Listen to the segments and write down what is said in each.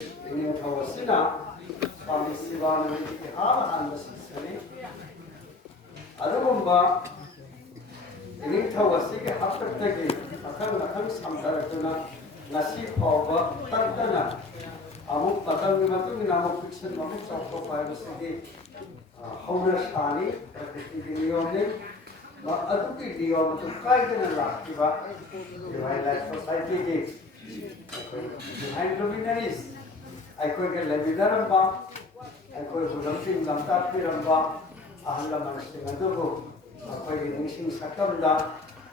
निंथौसिना स्वामी शिवानंदजी हाल सिसने अदुगुंबा निंथौसिगे हप्तगी अखंग समदरतुना नसी फावबा तंतना अमुक मतंगी मतुंगिना अमुक फिक्शन अमुक चौको पाइबसिगे हौना सानी प्रकृति नियमने अदुगी नियम तो कायदना लाखिबा डिवाइन लाइफ सोसाइटी के डिवाइन लुमिनरीज अखोई के लेबिदरंबा अखोई बुलमसिंग लमतापिरंबा अहल लमनसिंग अदुबु अखोई निसिंग सकमदा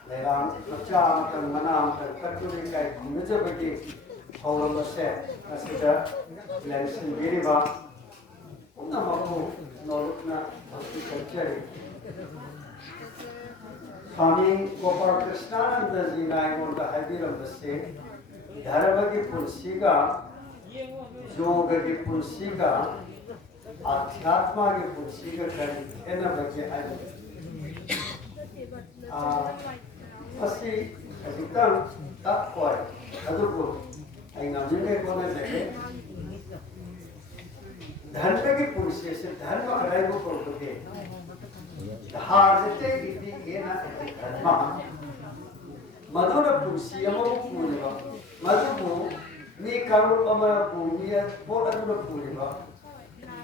लेराम मचा मतन मनाम तर कटुरी काय खुमजबगी हौरमसे असिदा लेसन गिरिबा उन्ना मको नोलुकना भक्ति कल्चरी स्वामी गोपाल कृष्णानंद जी नायकोंड हाइबिरंबसे धर्म की पुंसिगा योग की पुंसिगा अध्यात्म की पुंसिगा करी है ना बच्चे आए असी अधिकतर तक कोई अदुगो आई नमूने को न देखे धर्म की पुंसी से धर्म अड़ाई को कोटे धारते इति ये ना धर्म मधुर पुंसी अमो पूर्णिमा मधुबो मी कारुण अमर भूमिया पोलनुर पूर्णिमा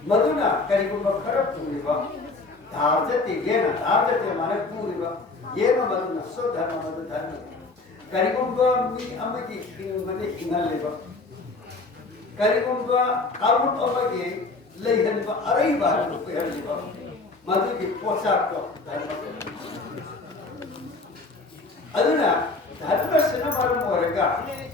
मधुना करीबुम खरब पूर्णिमा धारते ये ना धारते माने पूर्णिमा ये ना मधुना सो धर्म मधु धर्म करीबुम मी अमगी हिंगने हिंगल लेबा करीबुम कारुण अमगी लेहन बा अरई बार रुपया लेबा मधु की पोशाक तो धर्म अदुना धर्म से न मालूम होगा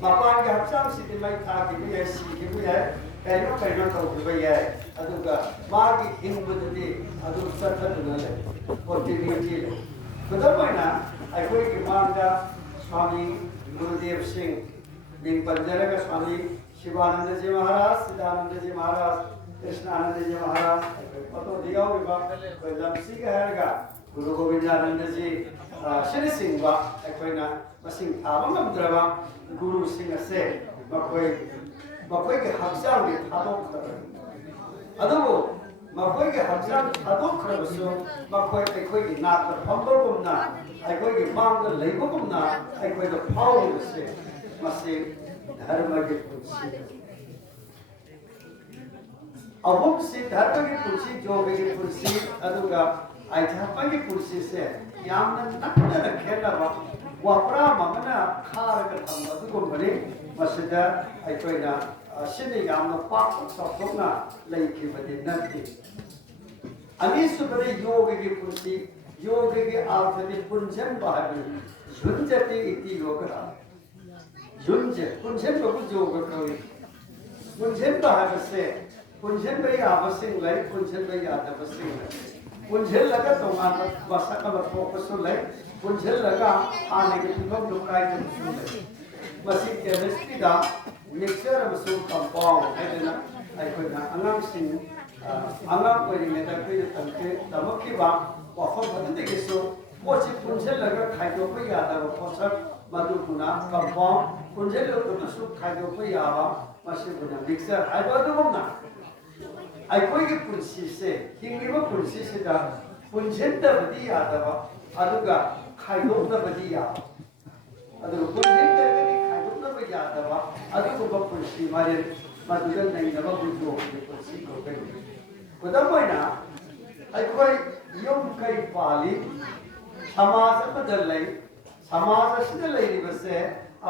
मपान के हफ्साम सिद्धि में था कि भी है सी कि भी है कहीं तो भी है अदुगा मार की हिंग बदली अदु सत्तर न ले और तीन चीज मतलब है ना कोई की मानता स्वामी गुरुदेव सिंह बिन पंजरे का स्वामी शिवानंद जी महाराज सिद्धानंद जी महाराज कृष्णानंद जी महाराज तो दिया होगा कोई लमसी का हैगा गुरु गोविंदानंद जी श्री सिंह बा अखोइना मसिंग थाबा नमद्रबा गुरु सिंह से मकोई के हक्साम के थादोक खबर अदबो मकोई के हक्साम थादोक खबसो मकोई अखोई के नात फंबरगुमना अखोई के मांग लेबगुमना अखोई द फाउल से मसे धर्म के पुंसी अबुक से धर्म की पुंसी जोग की पुंसी अदुगा आध्यात्म की पुंसी से यामन नक्कन खेलवा वापरा ममना खार का थंब अदुगुमबनी मसिदा अखोइना सिने यामन पाक सौथोना लेखिबदि नथि अनिसुबदि योग की पुंसी योग की आर्थदि पुंजन बाहबि झुंजति इति योगरा झुंज पुंजन बबु योग कवि पुंजन बाहबसे पुंजन बई आवसिंग लै पुंजन बई आदबसिंग लै पुंजन लगा तो माता बसक अब फोकस लै पुंजन लगा आने के फिल्म लुकाई के सुन लै मसी केमिस्ट्री दा मिक्सचर अमसु कंपाउंड है ना आई कोई ना अंगाम सिंह अंगाम कोई ने दा कोई तंके तमकी बा ऑफर बदते के सो पोची पुंजन लगा खाइदो को याद आ पोसक मधु गुना कंपाउंड पुंजन लगा तो सु खाइदो को यावा मसी गुना मिक्सचर आई बदो ना अखोई की पुंसी से हिंगिबा पुंसी से दा पुंजेंदबदी यादबा अदुगा खाइदोंदबदी या अदु पुंजेंदबदी खाइदोंदबदी यादबा अदुगा पुंसी मारे मधुगन नैनबा बुजो की पुंसी को गई खुदमैना अखोई यम कई पाली समाज बदल लै समाज से लैरिबसे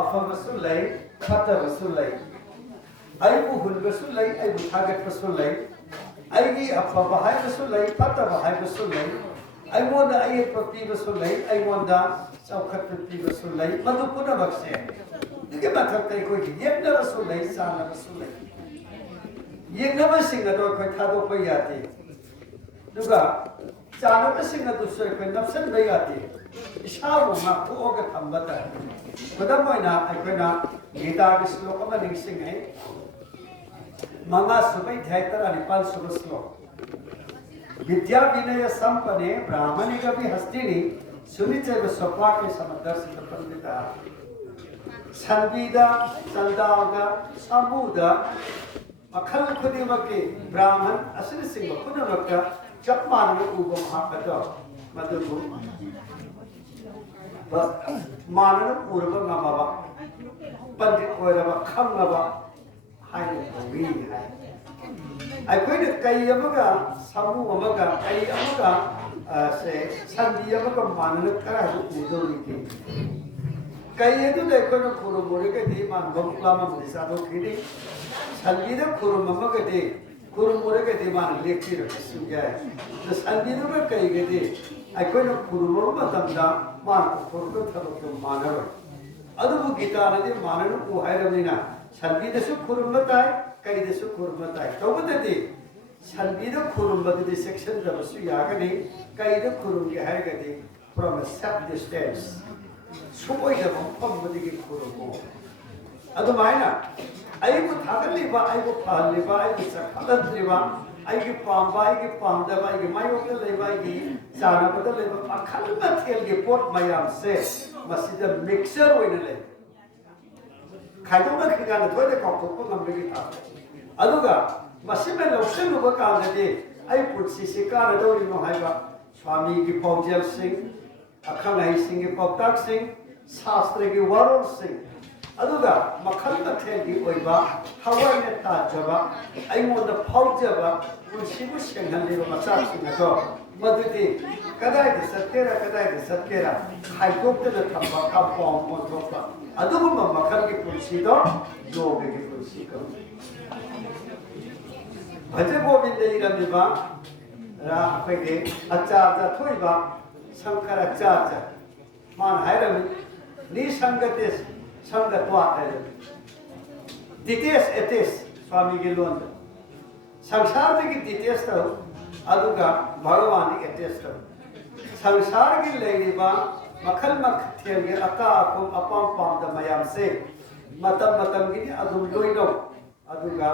अफबसु लै फतबसु लै आइबु हुनबसु लै आइबु थागतबसु लै आइगी अफबा हाइबसु लै फतबा हाइबसु लै आइमोंदा आइयप पीबसु लै आइमोंदा चौखत पीबसु लै मधु पुनबक्से दिगे मथक कोई येनबसु लै सानबसु लै येनबसिंग अदो कोई थादो प याते दुगा चानबसिंग अदो सोय कोई नफसन ब याते इशाबु मा कोग थंबता बदमोइना अखोना गीता के श्लोक में निसिंग है मंगा सुबह ध्यातर अनिपाल सुबह श्लोक विद्या विनय संपन्ने ब्राह्मणी कवि हस्तिनी सुनिचय स्वप्ना के समदर्शित पंडिता संविदा संदागा समुदा मखल खुदिमकी ब्राह्मण असली सिंह खुदिमका चप मानव उबम हाकतो मधुबु मानव पूर्व नमवा पंडित ओरवा खंगवा हाय वी हाय अखोई कई अमगा समूह अमगा कई अमगा से संधि अमगा मानव करा उदोरी की कई तो देखो ना खुरो मोरे के दी मान बंगला में मुझे दो खीरी संधि तो खुरो मम्मा के दी खुरो मोरे के दी मान लेखी रखे सुझाए तो संधि तो में कई के दी अखोई ना खुरो मोरे में तमदा मान खुरो को थलो तो मानव अदुबु गीता नदी मानव को है रमीना संधि तो खुरो बताए कई देशु खुरमत आए तो बता संधि तो खुरमत दी सेक्शन जब सु यागनी कई तो खुरम के है गदी from a set distance सुबह जब हम पम बदी के खुरमो अदुमाइना आई को थाकर लेबा आई को फाल लेबा आई को सकलत लेबा आई की पांबा आई की पांदबा आई की मायो के लेबा आई की जाना बदल लेबा अखल में तेल के पोट मायाम से मस्जिद मिक्सर होने ले खाइदों में खिगाना थोड़े कॉपो को नंबर की था अदुगा मस्जिद में लोशन लोग काम करते आई पुरुष से कार दौड़ी में है बा स्वामी की पौजल सिंह अखंड सिंह की पौताक सिंह शास्त्र की वरुण सिंह अदुगा मखल मथेल की कोई बा हवा में ताजबा आई मोद पौजबा पुरुष को शेंगल ले मचाक सिंह तो मधुदी कदाई दे सत्केरा खाइदों के न थम्बा का पौं पौंटोपा अदुगुम मखल की पुरुषी तो योग की पुरुषी को भज गोविंद इरमिबा रा अखोइगे आचार्य थोइबा शंकर आचार्य मान हायरमि नि संगतेस संगत्वा है दितेस एतेस स्वामी के लोन संसार की दितेस तो अदुगा भगवान की एतेस तो संसार की लेनिबा मखल मख थे अका को अपम पाम द मयाम से मतम की अदुम लोइनो अदुगा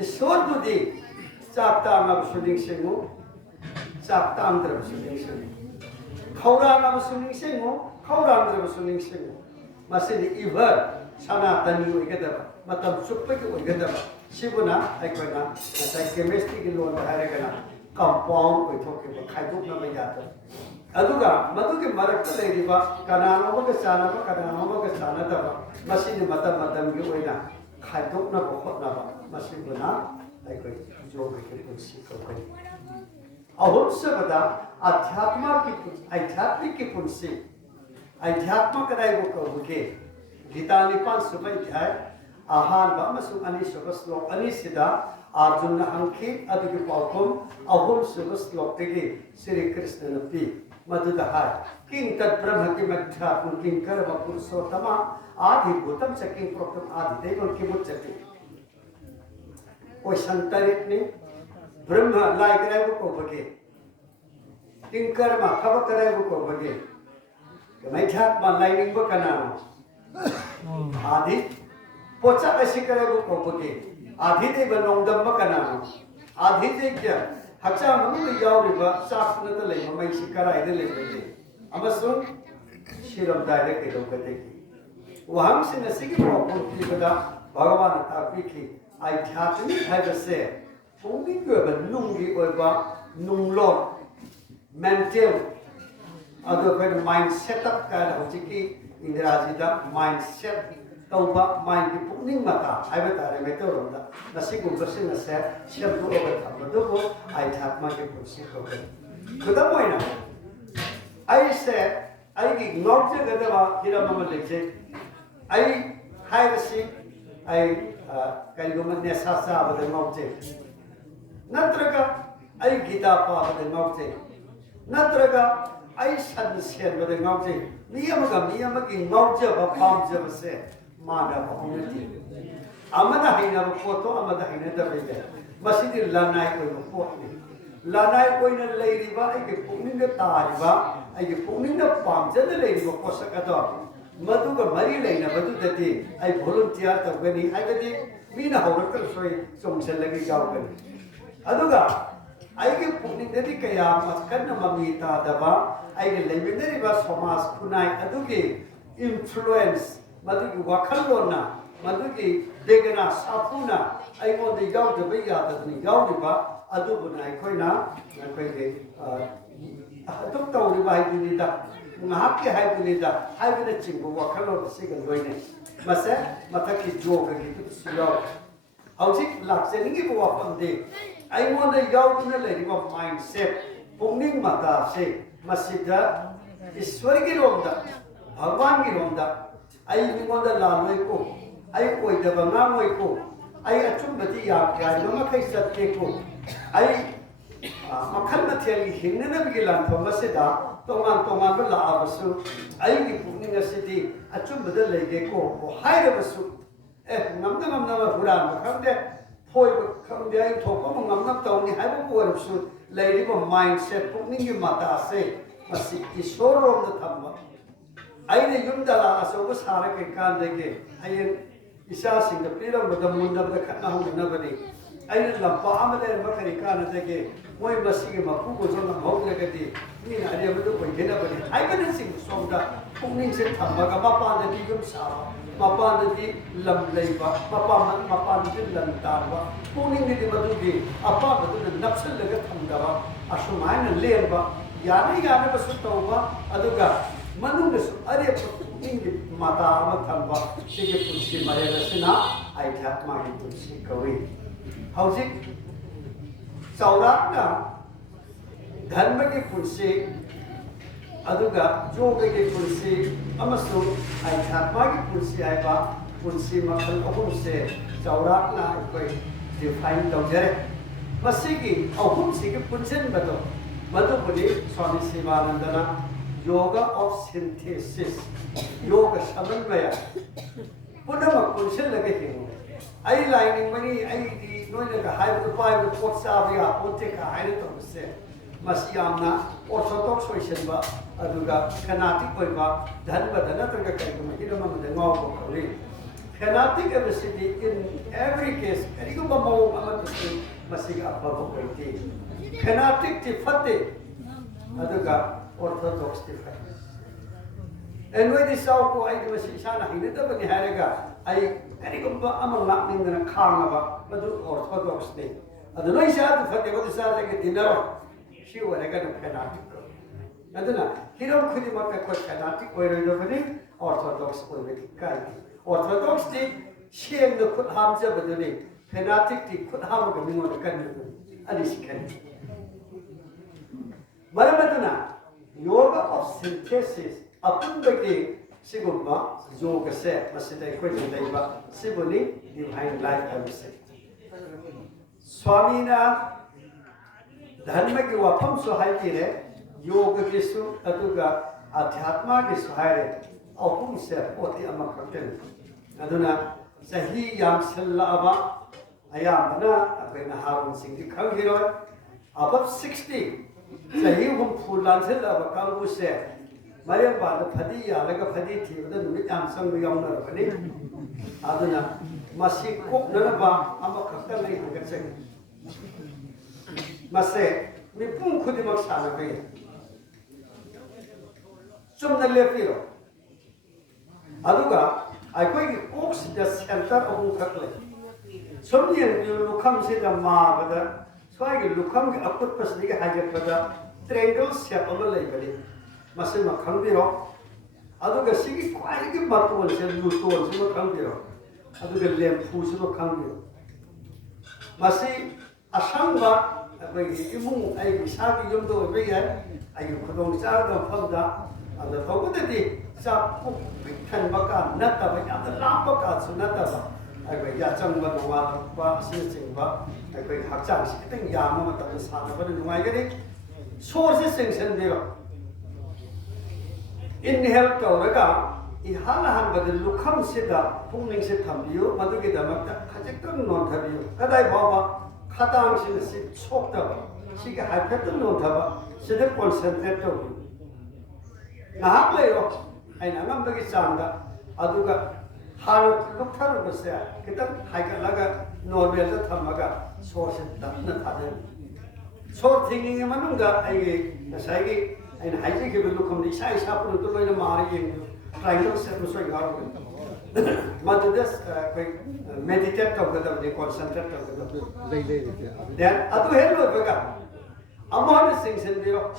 ईश्वर दुदी चाक्तांग अब सुनिंग सिंगु चाक्तांग द्रव सुनिंग सिंगु खौरांग अब सुनिंग सिंगु खौरांग द्रव सुनिंग सिंगु मसिदी इवर सनातनी ओइगदब मतम सुप्पे की ओइगदब शिवना आइकोना नाथाय केमिस्ट्री की लोन हारेगना कंपाउंड ओइथोके खाइदोक न मयात अदुगा मधु के मरक लेरिबा कनानो के सानबा कनानो के सानदबा मसिनी मतम की ओइना खाइदोक न बखोतनाबा मसिबना आइकोय जोग के पुंसी को कोई अहुन से बता आध्यात्मिक की पुंसी अध्यात्म कदाई वो कहोगे गीता निपान सुबह ध्याय आहार बामसु अनि सुबह अनि सिदा अर्जुन अंकी अदुगे पाउकुम अहुन सुबह श्लोक तेगे श्री कृष्ण नपी मधुदा हाय किं तत् ब्रह्म के मध्यात्म किं कर्म पुरुषोत्तम आदि भूतम च किं प्रोक्तम आदि देवं के मुच्यते कोई संतरित ने ब्रह्म लाय करे को बगे किं कर्म खब करे को बगे मध्यात्म लाइनिंग को कनानो आदि पोचा ऐसी करे को बगे आदि देव नोंदम कनानो आदि जे क्या हचा मनु यावरिबा शास्त्र त ले ममै सिकराय दे ले दे अमसुन शिरम डायरेक्ट के लोग कहते कि वहां से नसिक प्रॉब्लम की बता भगवान तापी की आध्यात्मिक है से पूरी को नुंगी ओबा नुंगलोन मेंटल अदो फिर माइंड सेटअप का होची इंद्राजी दा माइंड सेट तौबा माइंड की पुनिंग मता आइबे तारे में तो रोंदा नसिक बसिन से शेप दो ओवर था दो आध्यात्म के पुरुष को खुदा मोइना आई से आई की नौचे गदवा हिरा मम लेचे आई हाइरसी आई कलगुमन ने सासा बदल नौचे नत्रका आई गीता पा बदल नौचे नत्रका आई संसेन बदल नौचे नियम की नौचे बपाम जब से माना बहुमती अमदा हिना फोटो अमदा हिना दबे मसिदी लानाय कोई फोटो लानाय कोई न लेरिबा आई के पुनिंग तारिबा आई के पुनिंग पामजद लेरिबा पोसक अदो मधुगा मरी लेना मधु दति आई वॉलंटियर तबगनी आई गदि मीना हौरक सोई सोमसल लगी जावगनी अदुगा आई के पुनिंग दति कया मस्कन ममीता दबा आई के लेमिनरिबा समाज खुनाय अदुगे इन्फ्लुएंस मधुगी वखल लोना मधुकी देगना साफुना अइमोद याउदबे यादनी याउदिबा अदुबुना अखोइना अखोइगे अदुम तौरिबा हाइदुनिदा ngahakki haibunida haibuna chingbu wakhalo siga loine mase mathaki joga gi suyo hauzik lakseningi bu wapamde aimonda yauduna leriba mindset pungning mata se masida ईश्वर की रोमदा भगवान की रोमदा आई निमोदा लालोय को आई कोई दबंगा मोय को आई अचुम बती याद क्या नम खै सत्य को आई मखल मथेल की हिंगने न बिगे लान तो मसेदा तोमान बला आबसु आई की पुनिंग सिटी अचुम बदल लेगे को हाय बसु ए नमना हुरान मखंदे फोय खंदे आई थोको नमना तौनी हाय बो वरसु लेरिबो माइंडसेट पुनिंग की माता से मसी ईश्वर रोम थम्मा आइने युमदा लासो सारा के कान देगे आइन इसा सिंग पीरम बद मुंदब द खना हुनबनी आइने लंपा अमले मखरि कान देगे मोय मसी के मफु को जोन हौलगदी नि नारे बद कोइ गेना बनी आइकन सिंग सोमदा पुनिंग से थम्मा का मपान दि युम सा मपान दि लम लेबा मपान दि लन तारवा पुनिंग दि मदुगी अपा बद नक्सल लग थमदबा असुमाइन लेबा याने बस तौबा अदुगा मनुंगसु अरे पुनिंग माता अमा थंबा सिगे पुंसी मरेलसिना आइथात्मा की पुंसी कवि हौजिक चौराकना धर्म की पुंसी अदुगा जोग की पुंसी अमसु आइथात्मा की पुंसी आइबा पुंसी मखल अहुम से चौराकना कोई डिफाइन तौजरे मसिगी अहुम सिगे पुंसन बदो मधुबनी स्वामी शिवानंदना योगा ऑफ सिंथेसिस योग समन्वय पुनः कुंशल लगे हिंगो आई लाइनिंग मनी आई दी नोइने का हाई उपाय में पोट साबिया पोटे का हाई तो से मसियामना ऑर्थोडॉक्स ओइसनबा अदुगा फैनाटिक ओइबा धनबदन नत्रगा करिगम हिरम मदे ngawko खरि fanatic ability in every case करिगम मो अमतसु मसिगा अफबो कोइति फैनाटिक ति फते अदुगा ऑर्थोडॉक्स ति फते एनवे दि साउको आई मसि साना हिनदबनि हारेगा आई करिगम अमंगा निंगना खांगबा मदु ऑर्थोडॉक्स ने अदु नोइ सा ति फते बदु सा लगे दिनरो 시 वरेगा नु फैनाटिक अदुना हिरम खुदि मका को फैनाटिक ओइरोइदबनि ऑर्थोडॉक्स ओइबेति काइ ऑर्थोडॉक्स ति शेम द खुद हामजबदुनि फैनाटिक ति खुद हामगा मिंगो कन्नु अनि सिखन मरमदुना योगा ऑफ सिंथेसिस अपुंबगे सिगुम्बा योगा से मसिदै कोइ दैबा सिबुनि डिवाइन लाइफ हमसे स्वामीना धर्म की वफम सुहाइतिरे योग के सु अदुगा अध्यात्म के सुहाइरे अहुम से पोति अमा खतन अदुना सही याम सल्लाबा अयामना अबेना हारुन सिंह की खंगिरो above 60 सही हम फुलान से लब कांगु से मरे बाद फदी या लगा फदी थी उधर नुमित आम संग याउना रबनी अदुना मसी कोक ननबा अमा खतन नहीं हंगत से मसे मिपुं खुदिमक सानबे चुमना लेपिरो अदुगा अखोई की कोक्स द सेंटर अहु खकले सोमनियन लुखम से द माबदा स्वाई की लुखम के अकुत पसदी के हाजत पदा ट्रायंगल शेप अमा लेबले मसे म खंबिरो अदुगा सिगी क्वाई की मतोन से लुटोन से म खंबिरो अदुगा लेम्फु से म खंबिरो मसे असंबा अबेगी इमुं आइगी सागी युमदो बेया आइगी खुदों चादा फमदा अदा तौबदि चा पुक बिखन बका नतबा यादा लापका सुनतबा आइगी याचंबा नवाबा सिंचिंबा आइगी हक्चांग सिकितंग यामा मतम सानबा नुमाइगरि सोर से सेंशन दिरो इनहेल तौरगा इहाल हान बद लुखम सिदा पुंनिंग से थम्बियो मदुगी दमकता खजिकतंग नोंथबियो कदाइ बाबा खातांग से सोक्तबा सिगे हाइफेक्टन नोंथबा सिदे कॉन्सेंट्रेट तो नाहक लेरो आइना नंबगी चांदा अदुगा हारो लुखथरुबसे कितन हाइगलगा नॉर्मल दा थमगा सोर्स तपन थादे सोर थिंगिंग मनुंगा आइगे नसाइगे आइना हाइजे के लुखम नि साइ सापुन तो लोइना मारि Young triangle set मसो Garo Madhudas meditate tawgadabni concentrate tawgadabni. Then adu hello baga. Amahana singsen biro.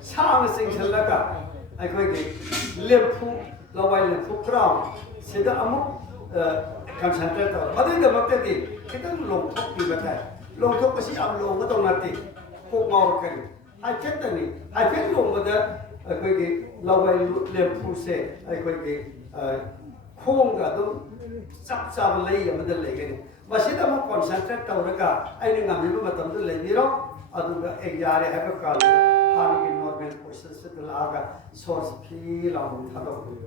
Sang singsen laga. I koi ki lempu lawai lempu crown. Sida amu concentrate taw. Adu ida bakte di kita long thok di batai. Long thok kasi am long ka tong nati. Kok mau kari. I check tani. I feel long bada. I koi ki lawai lempu se. I koi ki Khong adu sab sab lay amadal legani. Masida mo concentrate tawraga. Ay ni ngami mo matam tu lay biro. Adu ga exare hai ka kal. Hani ki normal questions se dalaga source phi lam thalo.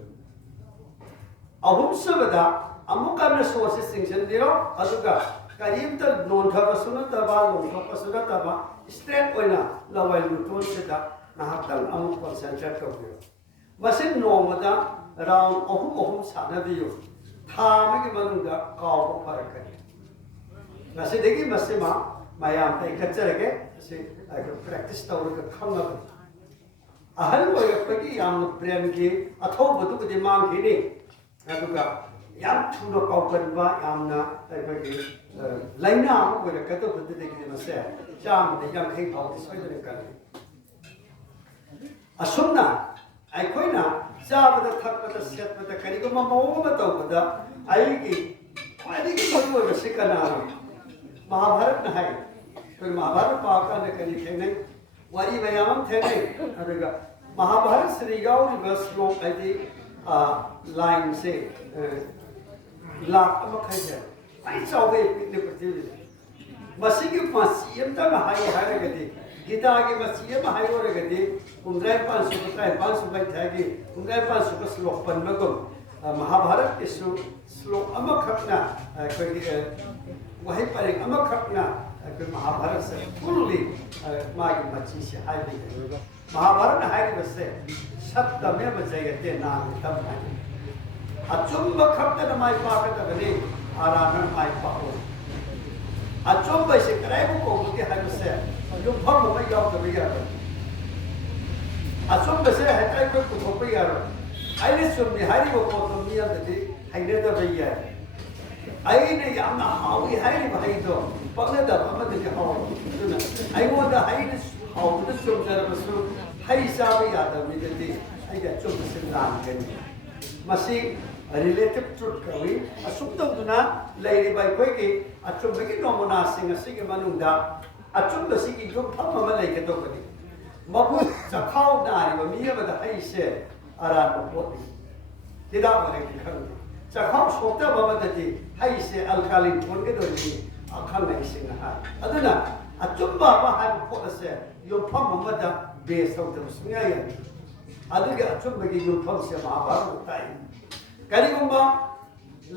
Ahum sabada amuka na sources singsen biro. Adu ga karim ta non thaba suna taba long thaba suna taba straight oina lawai luton se da nahakal amuk concentrate tawbiro. Masin no mada round ohum sana biyo thame ki manunda kaw parak kari nase degi masima mayam ai kacharage se ai practice tawr ka khamna ahal wo yakki yam brain ki atho bodu ki mang ki ni aduga yam thuno kaw kanba yamna ai ki laina wo ka to bodu degi mase jam de yam khai kaw ti soi de kari asumna ai koina Sabada thakpada setpada karigo mamoma tawpada aigi aigi kodu rasikana Mahabharat na hai koi Mahabharat paaka na kani thene wari mayam thene aduga Mahabharat Sri Gauri verse aidi line se lak amakhai hai ai chawbe pitne pratilil masigi masiyam ta hai hai gadi Gita ke masih mahai orang gede, umrai pan sukai thagi, umrai pan suka slok pan magum, Mahabharat isu slok amak khapna, koi wahai paling amak khapna, koi Mahabharat se fully magi machi se hai bhi. Mahabharat hai bese, sabda me bajai gede naam tam hai. Achum khapna namai paaka tagani, aranan mai paako. Achum bese karai ko ko ke hai bese. Yung pham ma yaw ta biya asum bese hai tai ko ko ko ya ai ne sum ni hari ko ko mi ya de hai ne da biya ai ne ya na hawi hai ni bhai do pagna da ma de ka haw tuna ai mo da hai ne haw de sum jara basu hai sa bi ya da mi de ai ga chum sin lan ken masi relative truth kawi asum to duna lai ri bai koi ki achum ki nomona sing asige manunda Achum basi ki jo pham ma lai ke to kadi mabu chakhau na ri mi ba da hai se aran mo poti tida ma le ki khang chakhau sokta ba ma da ji hai se alkalin thon ke do ni akhal lai sing ha aduna achum ba ba hai po se yo pham ma da be so ta sunya ya adu ga achum ba ki yo pham se ma ba ro tai kari ko ma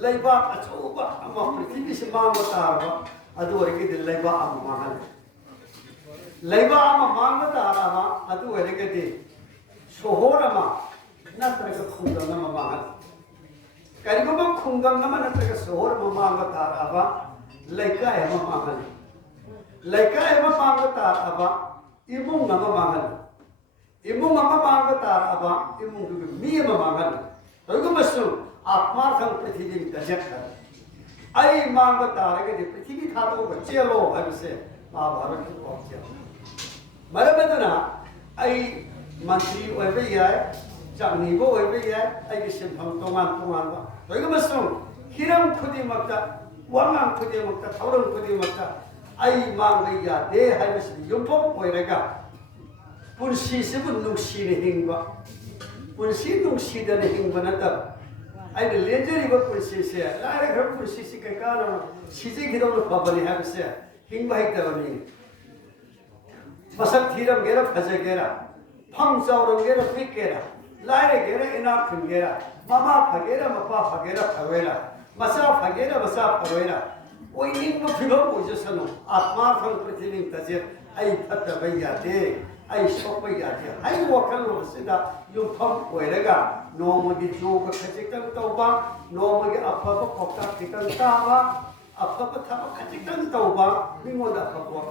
lai ba achu ba ma prithvi se ma ma ta ba adu ri ki lai ba am ma ha Laiba ama mangma tarama adu erigadi sohorama natraga khungam nama mangal karigoma khungam nama natraga sohorama mangma taraba laika ema mangal laika ema mangma taraba imung nama mangal imung nama mangma taraba imung du mi ema mangal karigoma su atma thang prithvi dajak ai mangma taragadi prithvi thado ko chelo abise Mahabharat ko chelo Marabadana, I Mantri Ovaya, Janibo Ovaya, I guess him from Toman. Regamasum, Hiram Kudimata, Wangan Kudimata, Tauran Kudimata, I Mangaya, they have a Yumpo, Oirega. Punsi Sibun Nushi Hingba. Punsi Nushi than Hingbanata. I the legendary Punsi said, I heard Punsi Kakano, she's a kid on the public have said, Hingba Hikavani. Masak thiram gera phase gera pham chauram gera phik gera laire gera ina khun gera mama phagera mapa phagera phawera masa phagera masa phawera oi in mo philo mo jesano atma phang prithiving taje ai phatta baiya de ai sok baiya de ai wakal lo sida yum pham oirega no mo gi jo ka khajik tauba no mo gi apha ko phokta tikang tawa apapa thapa khajik tauba mingo da phakwa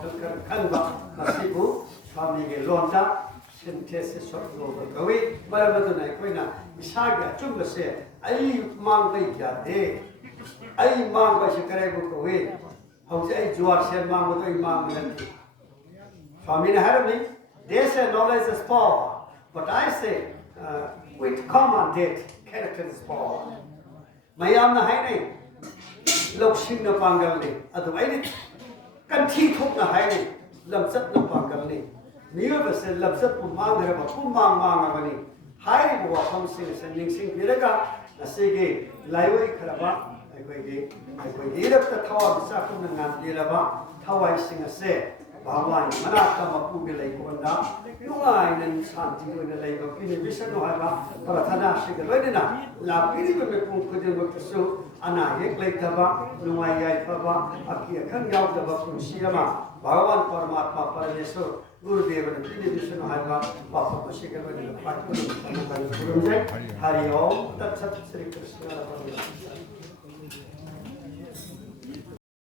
khan ba masibu swami ge londa synthesis of the Kawi, Maramaduna, Quina, Isaga, Chumbase, I Manga Yade, I Manga Shikarabu Kawi, Jose Juar said Manga Manga. Famina Harami, they say knowledge is power, but I say with common date, character is power. Mayamna Haine, Lokshin the Pangali, otherwise, Kanti took the Haine, Lamsat the Pangali. Never said Lamsat Manga, Pumang Mangani, High Wakam Sings and Ningsing Viraga, a Sege, Laiway Karaba, I go get up the tower of Sakum and Yelava, Tawai Sing a say. Bawan, Manaka Mapubi Lake Wanda, Nuai and Santi in the lake of Univision, Nohava, Paratana, Shigaredina, La Piribu Pudim Pursue, Anna Yek Lake Tava, Nuai Pava, Akia Kanyao the Bakum Siama, Bawan Parmat Paradeso, Guru and Univision Hava, Papa Shigaredina, Pakum, Hario, that's a Sri Krishna.